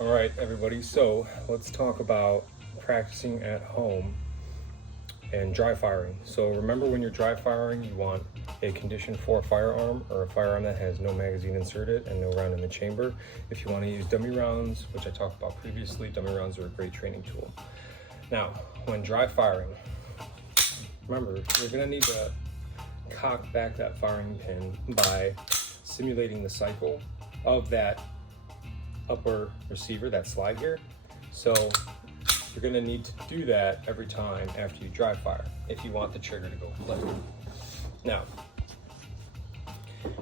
All right, everybody, so let's talk about practicing at home and dry firing. So remember, when you're dry firing, you want a condition 4 firearm, or a firearm that has no magazine inserted and no round in the chamber. If you want to use dummy rounds, which I talked about previously, dummy rounds are a great training tool. Now, when dry firing, remember, you're going to need to cock back that firing pin by simulating the cycle of that upper receiver, that slide here. So you're going to need to do that every time after you dry fire if you want the trigger to go flip. Now,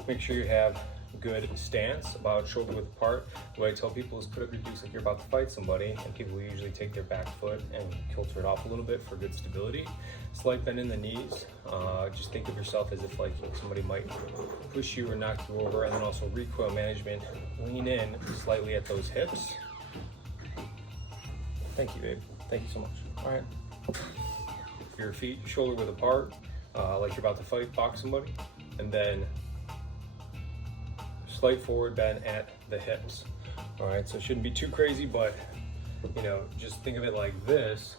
make sure you have good stance, about shoulder width apart. What I tell people is put up your dukes like you're about to fight somebody, and people usually take their back foot and kilter it off a little bit for good stability. Slight bend in the knees. Just think of yourself as if like somebody might push you or knock you over, and then also recoil management. Lean in slightly at those hips. Thank you, babe. Thank you so much. All right. Your feet shoulder width apart, like you're about to fight, box somebody, and then slight forward bend at the hips. All right, so it shouldn't be too crazy, but you know, just think of it like this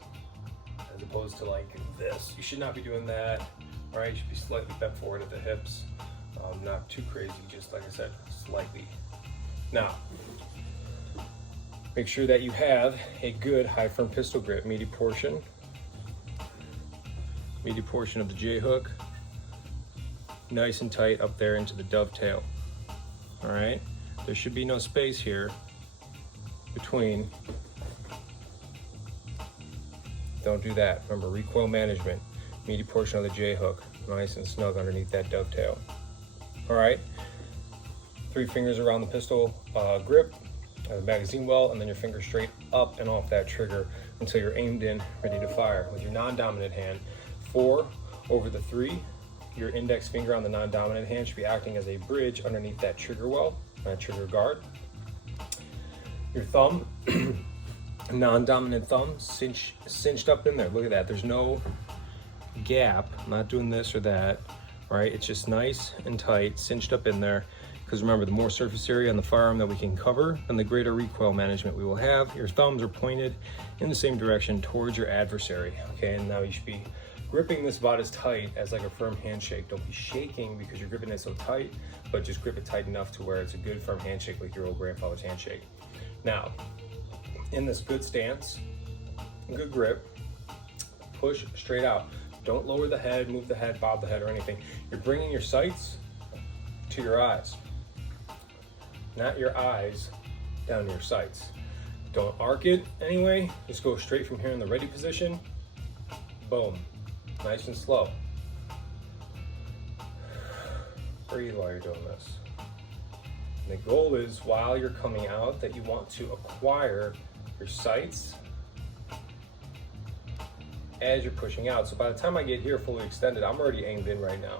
as opposed to like this. You should not be doing that. All right, you should be slightly bent forward at the hips, not too crazy, just like I said, slightly. Now, make sure that you have a good high firm pistol grip, meaty portion of the J hook, nice and tight up there into the dovetail. All right, there should be no space here between. Don't do that. Remember, recoil management, meaty portion of the J hook, nice and snug underneath that dovetail. All right, 3 fingers around the pistol grip, the magazine well, and then your finger straight up and off that trigger until you're aimed in, ready to fire. With your non-dominant hand, 4 over the 3. Your index finger on the non-dominant hand should be acting as a bridge underneath that trigger well, that trigger guard. Your thumb, non-dominant thumb, cinched up in there. Look at that. There's no gap. I'm not doing this or that, right? It's just nice and tight, cinched up in there. Because remember, the more surface area on the firearm that we can cover, then the greater recoil management we will have. Your thumbs are pointed in the same direction towards your adversary. Okay, and now you should be gripping this about as tight as like a firm handshake. Don't be shaking because you're gripping it so tight, but just grip it tight enough to where it's a good firm handshake, like your old grandfather's handshake. Now, in this good stance, good grip, push straight out. Don't lower the head, move the head, bob the head, or anything. You're bringing your sights to your eyes, not your eyes down to your sights. Don't arc it anyway. Just go straight from here in the ready position. Boom. Nice and slow. Breathe while you're doing this. And the goal is, while you're coming out, that you want to acquire your sights as you're pushing out. So by the time I get here fully extended, I'm already aimed in right now.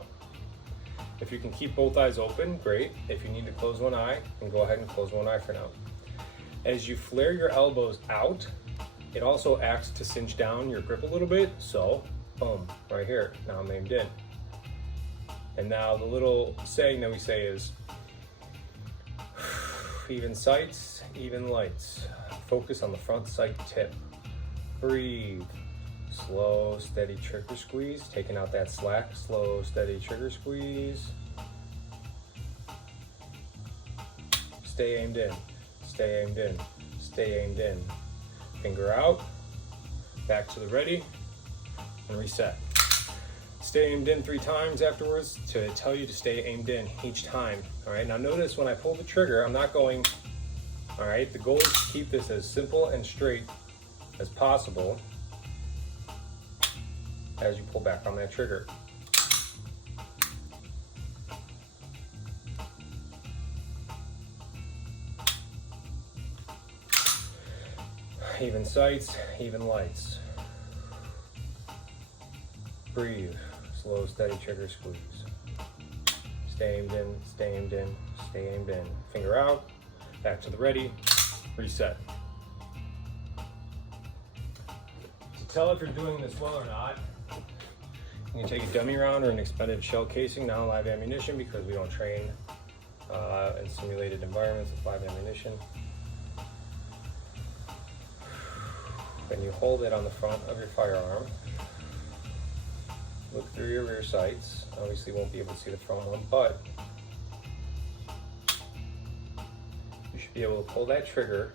If you can keep both eyes open, great. If you need to close one eye, then go ahead and close one eye for now. As you flare your elbows out, it also acts to cinch down your grip a little bit. So, boom, right here. Now I'm aimed in. And now the little saying that we say is, even sights, even lights. Focus on the front sight tip. Breathe. Slow, steady trigger squeeze, taking out that slack. Slow, steady trigger squeeze. Stay aimed in, stay aimed in, stay aimed in. Finger out, back to the ready, and reset. Stay aimed in 3 times afterwards to tell you to stay aimed in each time. All right, now notice when I pull the trigger, I'm not going, all right, the goal is to keep this as simple and straight as possible as you pull back on that trigger. Even sights, even lights. Breathe. Slow, steady trigger squeeze. Stay aimed in, stay aimed in, stay aimed in. Finger out, back to the ready, reset. To tell if you're doing this well or not, you can take a dummy round or an expended shell casing, not live ammunition, because we don't train in simulated environments with live ammunition. and you hold it on the front of your firearm. Look through your rear sights. Obviously, you won't be able to see the front one, but you should be able to pull that trigger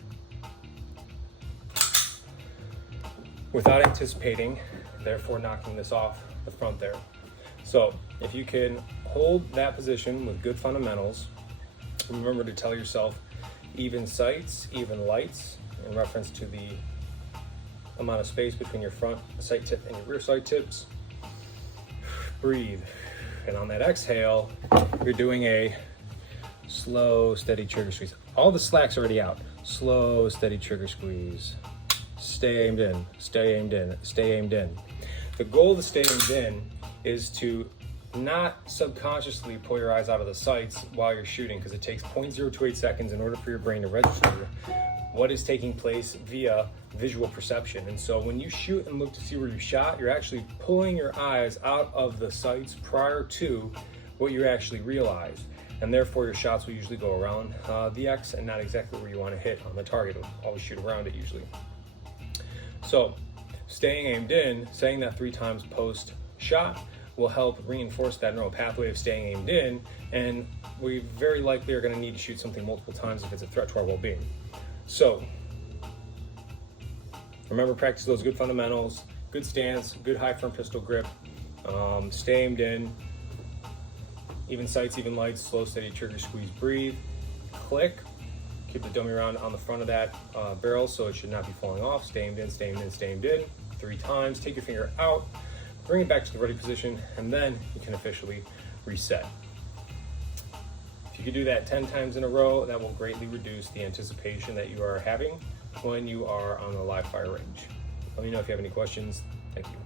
without anticipating, therefore knocking this off the front there. So if you can hold that position with good fundamentals, remember to tell yourself even sights, even lights, in reference to the amount of space between your front sight tip and your rear sight tips. Breathe, and on that exhale, you're doing a slow, steady trigger squeeze. All the slack's already out. Slow, steady trigger squeeze. Stay aimed in, stay aimed in, stay aimed in. The goal of the stay aimed in is to not subconsciously pull your eyes out of the sights while you're shooting, because it takes 0.028 seconds in order for your brain to register what is taking place via visual perception. And so when you shoot and look to see where you shot, you're actually pulling your eyes out of the sights prior to what you actually realize. And therefore your shots will usually go around the X and not exactly where you want to hit on the target. It'll always shoot around it usually. So staying aimed in, saying that 3 times post shot, will help reinforce that neural pathway of staying aimed in, and we very likely are going to need to shoot something multiple times if it's a threat to our well-being. So remember, practice those good fundamentals, good stance, good high firm pistol grip, stay aimed in, even sights, even lights, slow, steady trigger squeeze, breathe, click, keep the dummy round on the front of that barrel so it should not be falling off, stay aimed in, stay aimed in, stay aimed in, 3 times, take your finger out, bring it back to the ready position, and then you can officially reset. If you can do that 10 times in a row, that will greatly reduce the anticipation that you are having when you are on the live fire range. Let me know if you have any questions. Thank you.